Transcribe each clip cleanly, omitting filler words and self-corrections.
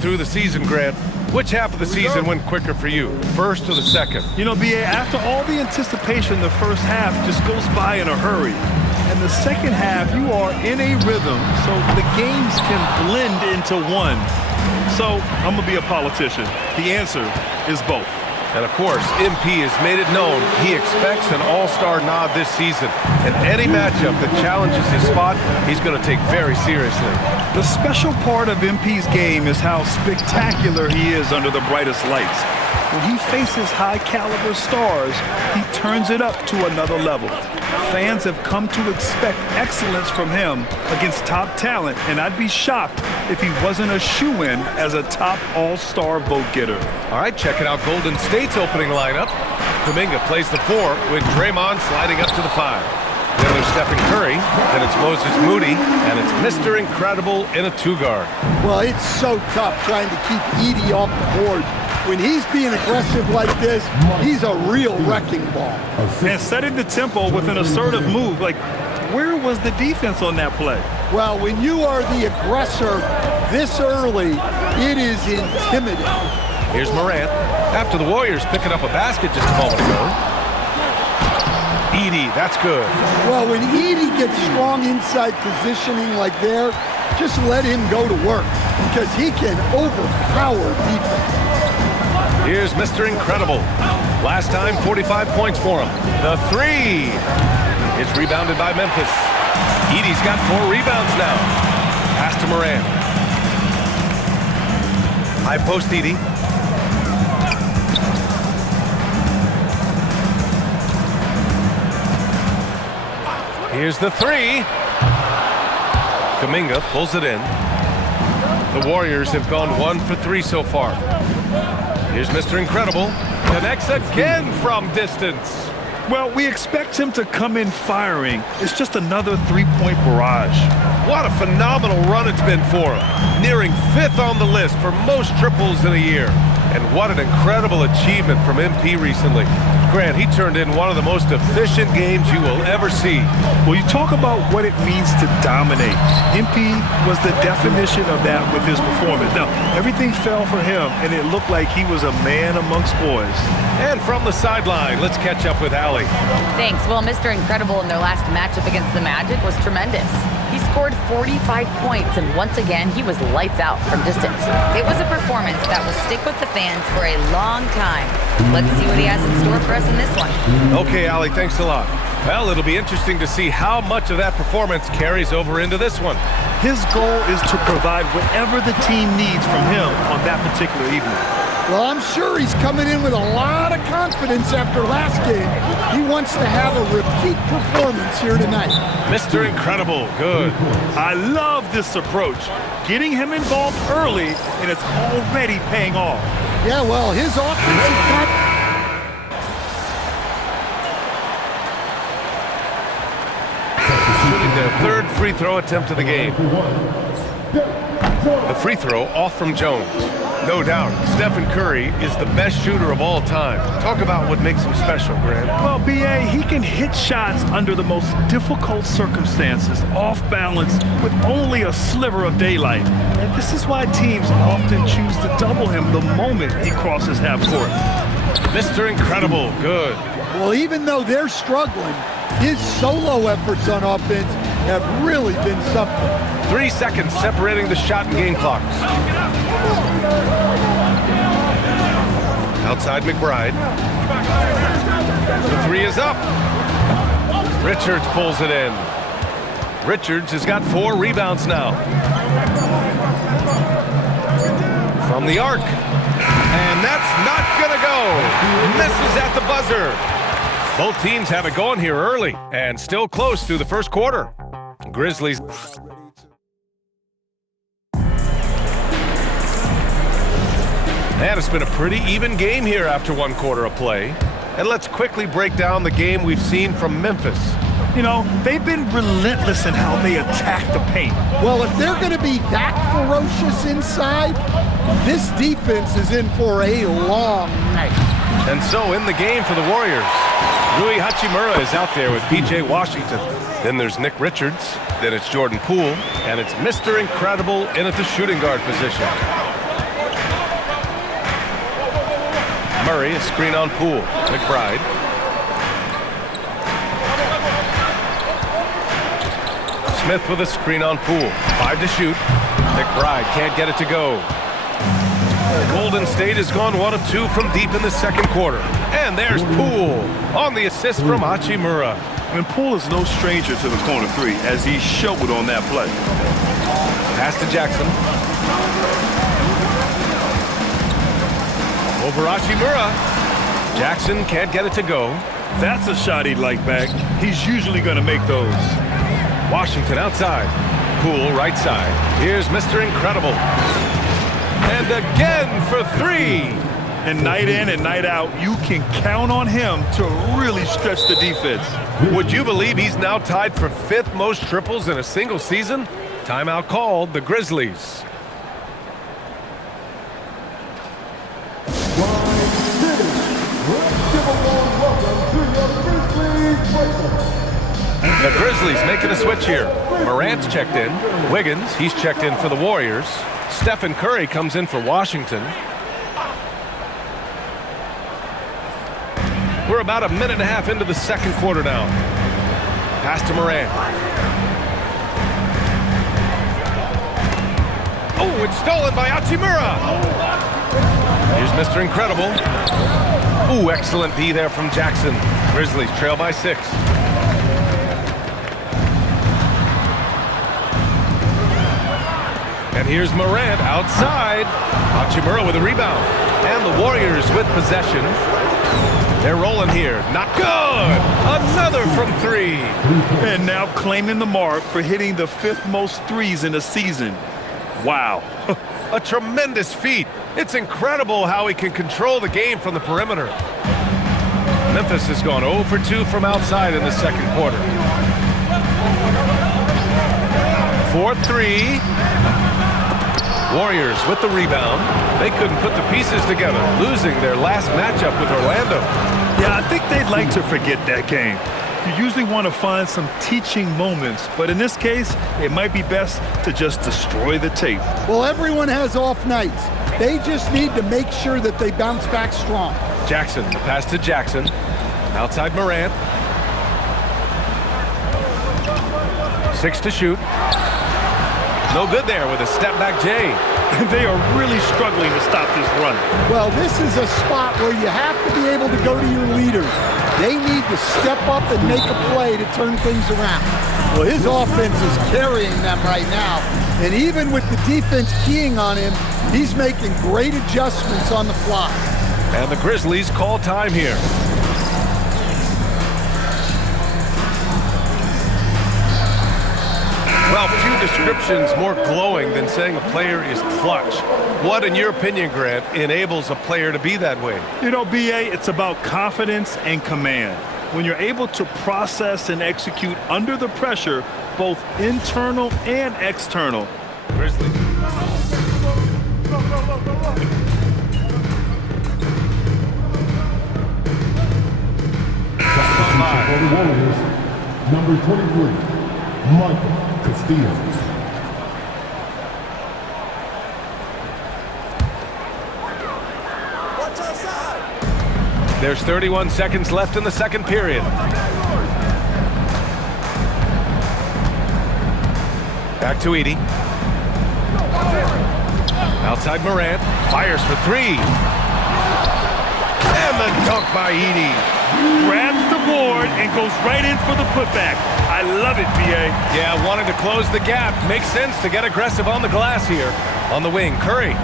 through the season, Grant. Which half of the season went quicker for you, the first or the second? You know, B.A., after all the anticipation, the first half just goes by in a hurry. And the second half, you are in a rhythm, so the games can blend into one. So I'm going to be a politician. The answer is both. And of course, MP has made it known he expects an all-star nod this season. And any matchup that challenges his spot, he's going to take very seriously. The special part of MP's game is how spectacular he is under the brightest lights. When he faces high-caliber stars, he turns it up to another level. Fans have come to expect excellence from him against top talent, and I'd be shocked if he wasn't a shoo-in as a top all-star vote-getter. All right, checking out Golden State's opening lineup. Kuminga plays the 4 with Draymond sliding up to the 5. Then there's Stephen Curry, then it's Moses Moody, and it's Mr. Incredible in a 2-guard. Well, it's so tough trying to keep Edey off the board. When he's being aggressive like this, he's a real wrecking ball. And setting the tempo with an assertive move. Like, where was the defense on that play? Well, when you are the aggressor this early, it is intimidating. Here's Morant. After the Warriors picking up a basket just a moment ago. Edey, that's good. Well, when Edey gets strong inside positioning like there, just let him go to work because he can overpower defense. Here's Mr. Incredible. Last time, 45 points for him. The 3 is rebounded by Memphis. Edey's got 4 rebounds now. Pass to Morant. High post Edey. Here's the 3. Kuminga pulls it in. The Warriors have gone 1 for 3 so far. Here's Mr. Incredible. Connects again from distance. Well, we expect him to come in firing. It's just another 3-point barrage. What a phenomenal run it's been for him. Nearing 5th on the list for most triples in a year. And what an incredible achievement from MP recently. Grant, he turned in one of the most efficient games you will ever see. Well, you talk about what it means to dominate. MP was the definition of that with his performance. Now, everything fell for him, and it looked like he was a man amongst boys. And from the sideline, let's catch up with Allie. Thanks. Well, Mr. Incredible in their last matchup against the Magic was tremendous. He scored 45 points, and once again, he was lights out from distance. It was a performance that will stick with the fans for a long time. Let's see what he has in store for us in this one. Okay, Allie, thanks a lot. Well, it'll be interesting to see how much of that performance carries over into this one. His goal is to provide whatever the team needs from him on that particular evening. Well, I'm sure he's coming in with a lot of confidence after last game. He wants to have a repeat performance here tonight. Mr. Incredible, good. I love this approach. Getting him involved early, and it's already paying off. Yeah, well, his offensive cut. Shooting their 3rd free throw attempt of the game. The free throw off from Jones. No doubt, Stephen Curry is the best shooter of all time. Talk about what makes him special, Grant. Well, B.A., he can hit shots under the most difficult circumstances, off balance, with only a sliver of daylight. And this is why teams often choose to double him the moment he crosses half court. Mr. Incredible, good. Well, even though they're struggling, his solo efforts on offense have really been something. 3 seconds separating the shot and game clocks. Outside McBride. The 3 is up. Richards pulls it in. Richards has got 4 rebounds now. From the arc. And that's not gonna go. Misses at the buzzer. Both teams have it going here early and still close through the first quarter. Grizzlies. And it's been a pretty even game here after 1 quarter of play. And let's quickly break down the game we've seen from Memphis. You know, they've been relentless in how they attack the paint. Well, if they're going to be that ferocious inside, this defense is in for a long night. And so in the game for the Warriors, Rui Hachimura is out there with P.J. Washington. Then there's Nick Richards. Then it's Jordan Poole. And it's Mr. Incredible in at the shooting guard position. Murray, a screen on Poole. McBride. Smith with a screen on Poole. 5 to shoot. McBride can't get it to go. Golden State has gone 1 of 2 from deep in the second quarter. And there's Poole on the assist from Hachimura. And Poole is no stranger to the corner three, as he showed on that play. Pass to Jackson. Over Hachimura. Jackson can't get it to go. That's a shot he'd like back. He's usually going to make those. Washington outside. Poole right side. Here's Mr. Incredible. And again for 3. And night in and night out, you can count on him to really stretch the defense. Would you believe he's now tied for 5th most triples in a single season? Timeout called, the Grizzlies. The Grizzlies making a switch here. Morant's checked in. Wiggins, he's checked in for the Warriors. Stephen Curry comes in for Washington. We're about a minute and a half into the second quarter now. Pass to Morant. Oh, it's stolen by Hachimura. Here's Mr. Incredible. Ooh, excellent D there from Jackson. Grizzlies trail by 6. And here's Morant outside. Hachimura with a rebound. And the Warriors with possession. They're rolling here. Not good. Another from 3. And now claiming the mark for hitting the 5th most threes in a season. Wow. A tremendous feat. It's incredible how he can control the game from the perimeter. Memphis has gone 0 for 2 from outside in the second quarter. 4-3. Warriors with the rebound. They couldn't put the pieces together, losing their last matchup with Orlando. Yeah, I think they'd like to forget that game. You usually want to find some teaching moments, but in this case, it might be best to just destroy the tape. Well, everyone has off nights. They just need to make sure that they bounce back strong. Jackson, the pass to Jackson. Outside Morant. 6 to shoot. No good there with a step-back J. They are really struggling to stop this run. Well, this is a spot where you have to be able to go to your leaders. They need to step up and make a play to turn things around. Well, his offense is carrying them right now. And even with the defense keying on him, he's making great adjustments on the fly. And the Grizzlies call time here. Well, few descriptions more glowing than saying a player is clutch. What, in your opinion, Grant, enables a player to be that way? You know, B.A., it's about confidence and command. When you're able to process and execute under the pressure, both internal and external. Grizzlies. For the Warriors, number 23, Michael Castillo. There's 31 seconds left in the second period. Back to Edey. Outside Morant. Fires for 3. And the dunk by Edey. Grabs the board and goes right in for the putback. I love it, B.A. Yeah, wanting to close the gap. Makes sense to get aggressive on the glass here. On the wing, Curry.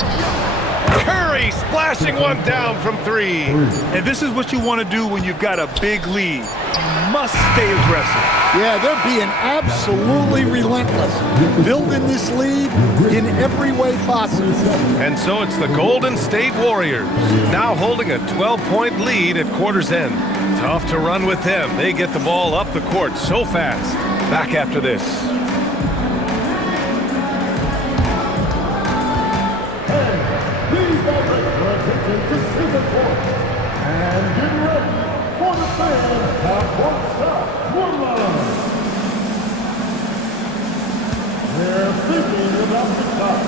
Curry splashing one down from 3. And this is what you want to do when you've got a big lead. You must stay aggressive. Yeah, they're being absolutely relentless, building this lead in every way possible. And so it's the Golden State Warriors, now holding a 12-point lead at quarter's end. Tough to run with them. They get the ball up the court so fast. Back after this. Please direct your attention to center court. And get ready for the fans at courtside scoreline. They're thinking about the shot.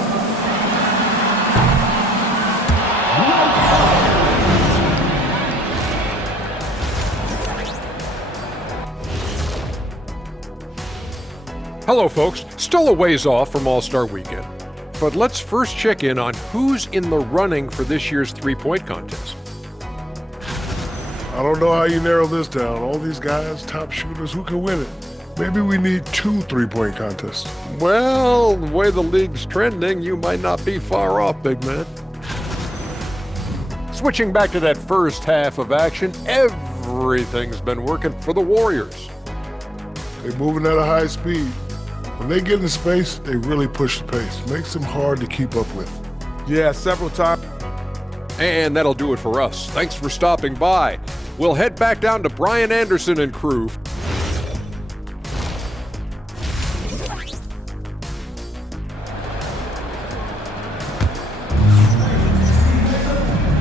Hello, folks. Still a ways off from All-Star Weekend. But let's first check in on who's in the running for this year's three-point contest. I don't know how you narrow this down. All these guys, top shooters, who can win it? Maybe we need 2 three-point contests. Well, the way the league's trending, you might not be far off, big man. Switching back to that first half of action, everything's been working for the Warriors. They're moving at a high speed. When they get in space, they really push the pace. Makes them hard to keep up with. Yeah, several times. And that'll do it for us. Thanks for stopping by. We'll head back down to Brian Anderson and crew.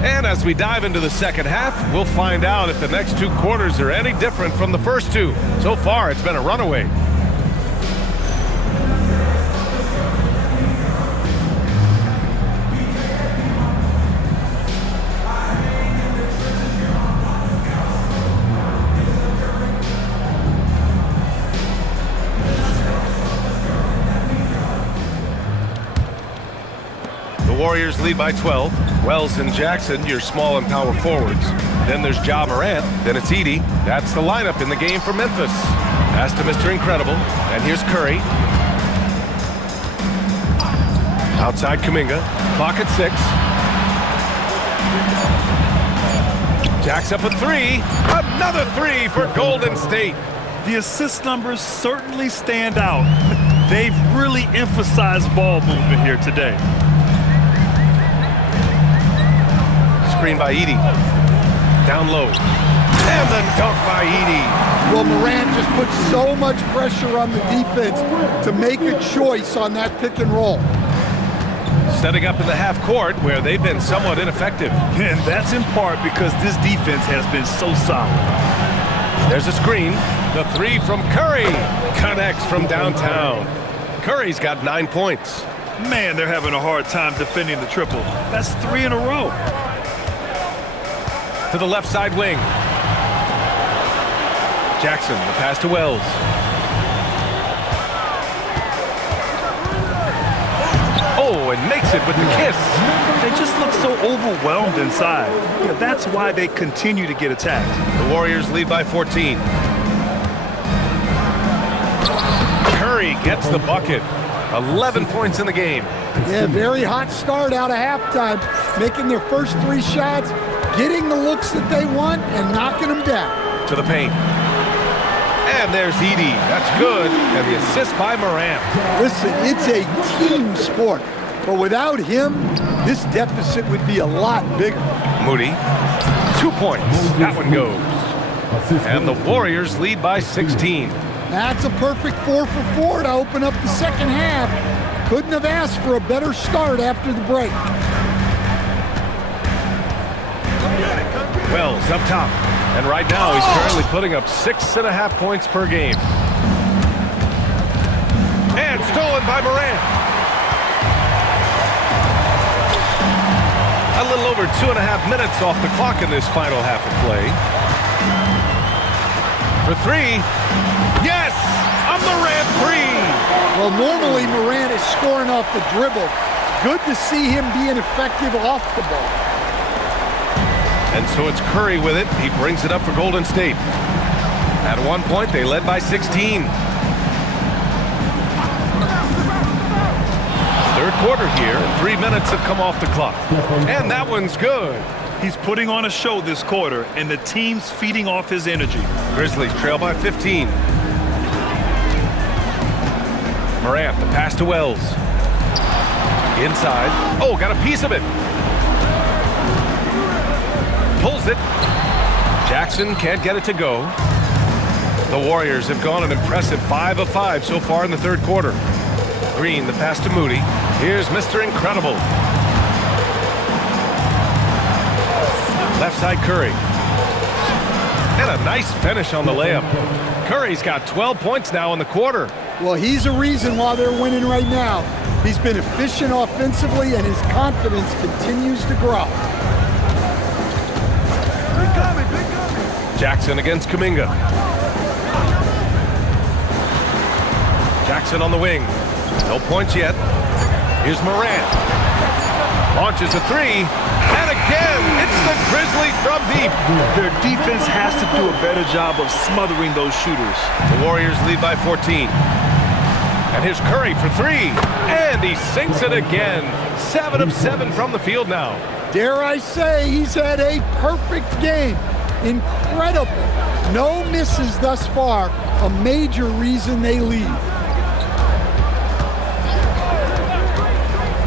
And as we dive into the second half, we'll find out if the next 2 quarters are any different from the first 2. So far, it's been a runaway. Warriors lead by 12. Wells and Jackson, your small and power forwards. Then there's Ja Morant. Then it's Edey. That's the lineup in the game for Memphis. Pass to Mr. Incredible. And here's Curry. Outside Kuminga. Clock at 6. Jacks up a 3. Another 3 for Golden State. The assist numbers certainly stand out. They've really emphasized ball movement here today. Screen by Edey. Down low. And the dunk by Edey. Well, Morant just put so much pressure on the defense to make a choice on that pick and roll. Setting up in the half court where they've been somewhat ineffective. And that's in part because this defense has been so solid. There's a screen. The 3 from Curry connects from downtown. Curry's got 9 points. Man, they're having a hard time defending the triple. That's 3 in a row. To the left side wing. Jackson, the pass to Wells. Oh, and makes it with the kiss. They just look so overwhelmed inside. Yeah, that's why they continue to get attacked. The Warriors lead by 14. Curry gets the bucket. 11 points in the game. Yeah, very hot start out of halftime. Making their first 3 shots, getting the looks that they want, and knocking them down. To the paint. And there's Edey. That's good. And the assist by Morant. Listen, it's a team sport. But without him, this deficit would be a lot bigger. Moody. 2 points. That one goes. And the Warriors lead by 16. That's a perfect 4 for 4 to open up the second half. Couldn't have asked for a better start after the break. Wells up top. And right now he's currently putting up 6.5 points per game. And stolen by Morant. A little over 2.5 minutes off the clock in this final half of play. For 3. Yes! A Morant 3! Well, normally Morant is scoring off the dribble. Good to see him being effective off the ball. And so it's Curry with it. He brings it up for Golden State. At one point, they led by 16. Third quarter here, and 3 minutes have come off the clock. And that one's good. He's putting on a show this quarter, and the team's feeding off his energy. Grizzlies trail by 15. Morant, the pass to Wells. Inside. Oh, got a piece of it. Pulls it. Jackson can't get it to go. The Warriors have gone an impressive 5 of 5 so far in the third quarter. Green, the pass to Moody. Here's Mr. Incredible. Left side Curry. And a nice finish on the layup. Curry's got 12 points now in the quarter. Well, he's a reason why they're winning right now. He's been efficient offensively, and his confidence continues to grow. Big Jackson against Kuminga. Jackson on the wing. No points yet. Here's Morant. Launches a three. And again, it's the Grizzlies from deep. Their defense has to do a better job of smothering those shooters. The Warriors lead by 14. And here's Curry for three. And he sinks it again. 7 of 7 from the field now. Dare I say, he's had a perfect game. Incredible. No misses thus far. A major reason they lead.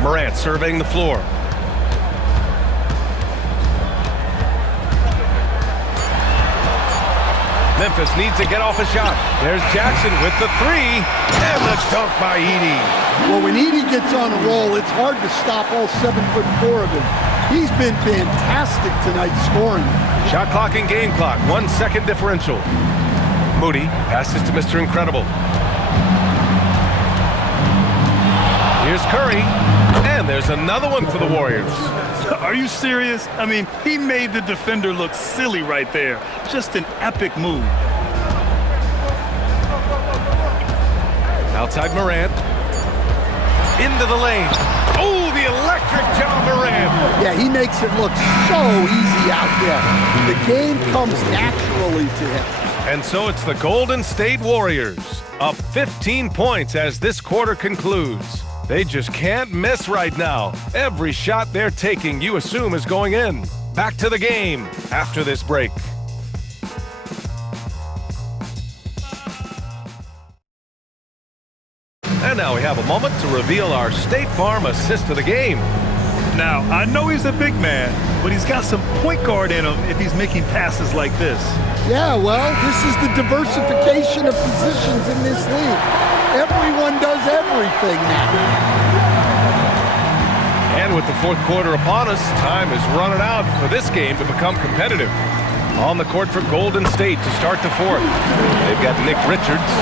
Morant surveying the floor. Memphis needs to get off a shot. There's Jackson with the three. And the dunk by Edey. Well, when Edey gets on a roll, it's hard to stop all 7'4" of him. He's been fantastic tonight scoring. Shot clock and game clock. 1 second differential. Moody passes to Mr. Incredible. Here's Curry. And there's another one for the Warriors. Are you serious? I mean, he made the defender look silly right there. Just an epic move. Outside Morant. Into the lane. Oh, the electric John Morant. Yeah, he makes it look so easy out there. The game comes naturally to him. And so it's the Golden State Warriors, up 15 points as this quarter concludes. They just can't miss right now. Every shot they're taking, you assume, is going in. Back to the game after this break. And now we have a moment to reveal our State Farm assist of the game. Now, I know he's a big man, but he's got some point guard in him if he's making passes like this. Yeah, well, this is the diversification of positions in this league. Everyone does everything now. And with the fourth quarter upon us, time is running out for this game to become competitive. On the court for Golden State to start the fourth. They've got Nick Richards.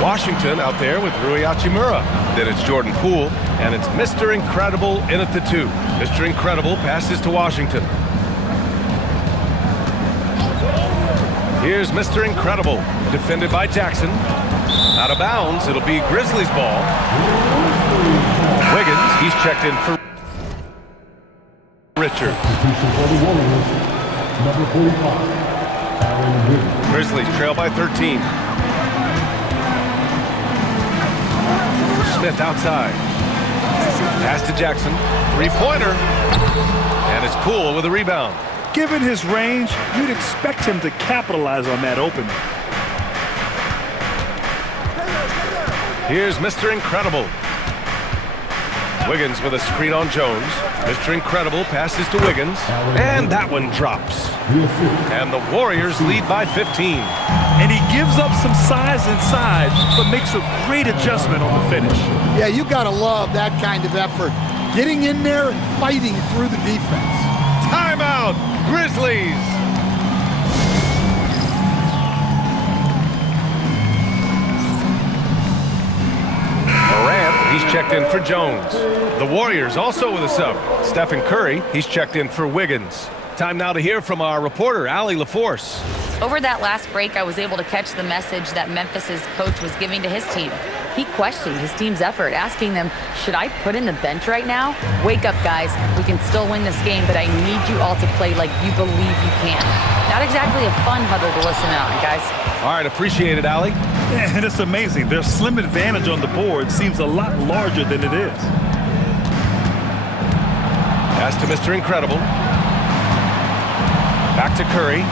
Washington out there with Rui Hachimura. Then it's Jordan Poole, and it's Mr. Incredible in at the two. Mr. Incredible passes to Washington. Here's Mr. Incredible, defended by Jackson. Out of bounds, it'll be Grizzlies ball. Wiggins, he's checked in for Richards. Number 45, Aaron Wiggins. Grizzlies trail by 13. Smith outside. Pass to Jackson. Three-pointer. And it's Poole with a rebound. Given his range, you'd expect him to capitalize on that opening. Here's Mr. Incredible. Wiggins with a screen on Jones. Mr. Incredible passes to Wiggins. And that one drops. And the Warriors lead by 15. And he gives up some size inside, but makes a great adjustment on the finish. Yeah, you gotta love that kind of effort. Getting in there and fighting through the defense. Timeout, Grizzlies. Morant, he's checked in for Jones. The Warriors also with a sub. Stephen Curry, he's checked in for Wiggins. Time now to hear from our reporter, Allie LaForce. Over that last break, I was able to catch the message that Memphis's coach was giving to his team. He questioned his team's effort, asking them, should I put in the bench right now? Wake up, guys. We can still win this game, but I need you all to play like you believe you can. Not exactly a fun huddle to listen in on, guys. All right, appreciate it, Allie. And it's amazing. Their slim advantage on the board seems a lot larger than it is. Pass to Mr. Incredible. Back to Curry.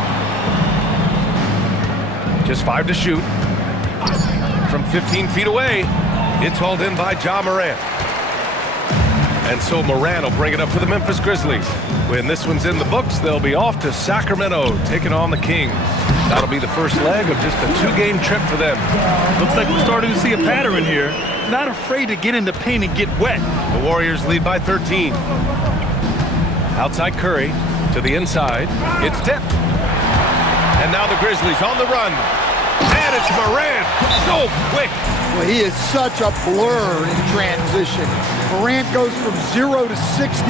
Just 5 to shoot. From 15 feet away, it's hauled in by Ja Morant. And so Morant will bring it up for the Memphis Grizzlies. When this one's in the books, they'll be off to Sacramento, taking on the Kings. That'll be the first leg of just a 2-game trip for them. Looks like we're starting to see a pattern here. Not afraid to get in the paint and get wet. The Warriors lead by 13. Outside Curry to the inside. It's tipped. And now the Grizzlies on the run. And it's Morant. So quick. Well, he is such a blur in transition. Morant goes from 0 to 60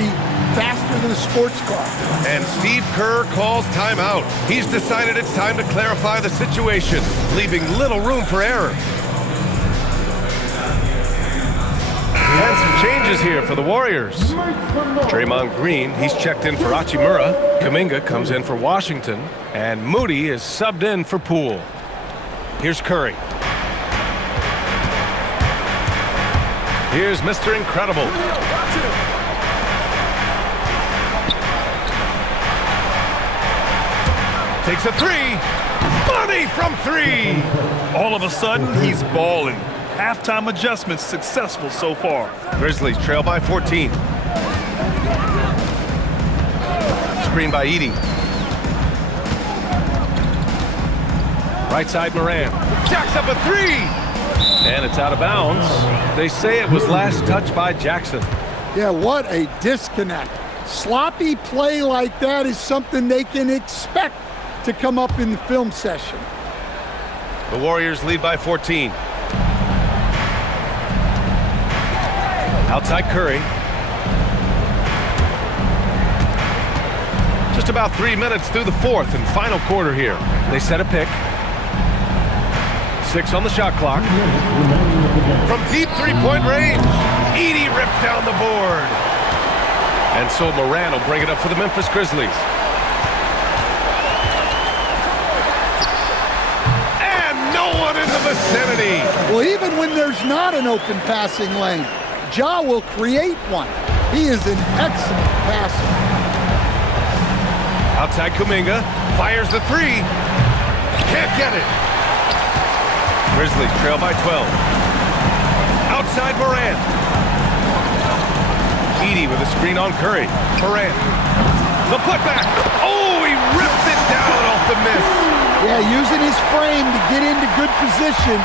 faster than a sports car. And Steve Kerr calls timeout. He's decided it's time to clarify the situation, leaving little room for error. And some changes here for the Warriors. Draymond Green, he's checked in for Hachimura. Kuminga comes in for Washington. And Moody is subbed in for Poole. Here's Curry. Here's Mr. Incredible. Takes a three. Money from three. All of a sudden, he's balling. Halftime adjustments successful so far. Grizzlies trail by 14. Screen by Edey. Right side Moran. Jacks up a three. And it's out of bounds. They say it was last touched by Jackson. Yeah, what a disconnect. Sloppy play like that is something they can expect to come up in the film session. The Warriors lead by 14. Outside Curry. Just about 3 minutes through the fourth and final quarter here. They set a pick. 6 on the shot clock. From deep three-point range, Edey rips down the board. And so Moran will bring it up for the Memphis Grizzlies. And no one in the vicinity. Well, even when there's not an open passing lane, Ja will create one. He is an excellent passer. Outside Kuminga, fires the three. Can't get it. Grizzlies trail by 12. Outside Morant. Edey with a screen on Curry. Morant. The putback. Oh, he rips it down off the miss. Yeah, using his frame to get into good position.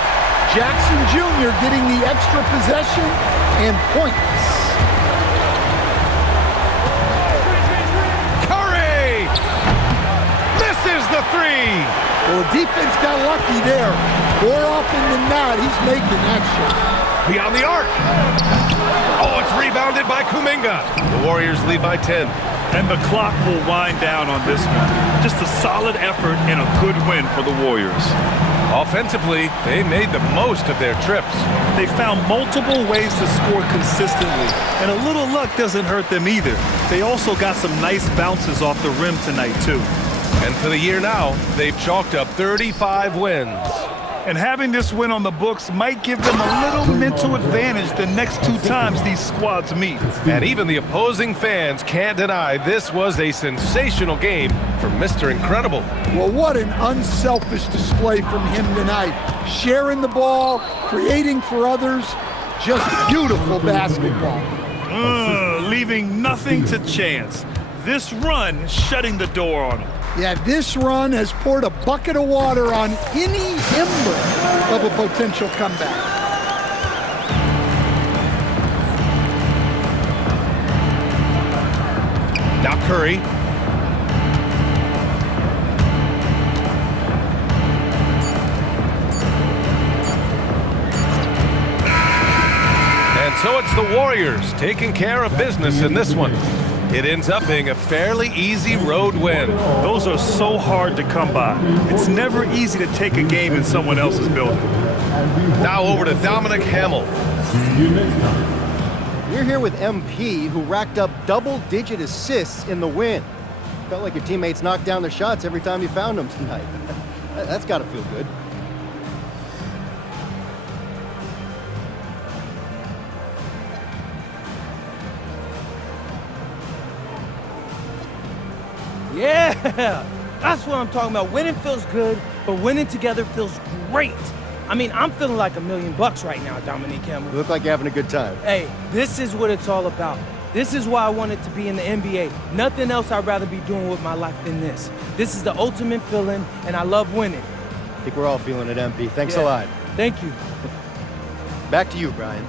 Jackson Jr. getting the extra possession and points. Curry misses the three. Well, the defense got lucky there. More often than not, he's making that shot. Beyond the arc. Oh, it's rebounded by Kuminga. The Warriors lead by 10. And the clock will wind down on this one. Just a solid effort and a good win for the Warriors. Offensively, they made the most of their trips. They found multiple ways to score consistently, and a little luck doesn't hurt them either. They also got some nice bounces off the rim tonight, too. And for the year now, they've chalked up 35 wins. And having this win on the books might give them a little mental advantage the next 2 times these squads meet. And even the opposing fans can't deny this was a sensational game for Mr. Incredible. Well, what an unselfish display from him tonight. Sharing the ball, creating for others, just beautiful basketball. Leaving nothing to chance. This run shutting the door on him. Yeah, this run has poured a bucket of water on any ember of a potential comeback. Now Curry. And so it's the Warriors taking care of business in this one. It ends up being a fairly easy road win. Those are so hard to come by. It's never easy to take a game in someone else's building. Now over to Dominic Hamill. See you next time. We're here with MP, who racked up double-digit assists in the win. Felt like your teammates knocked down their shots every time you found them tonight. That's got to feel good. Yeah, that's what I'm talking about. Winning feels good, but winning together feels great. I mean, I'm feeling like $1 million right now, Dominique Campbell. You look like you're having a good time. Hey, this is what it's all about. This is why I wanted to be in the NBA. Nothing else I'd rather be doing with my life than this. This is the ultimate feeling, and I love winning. I think we're all feeling it, MP. Thanks a lot. Thank you. Back to you, Brian.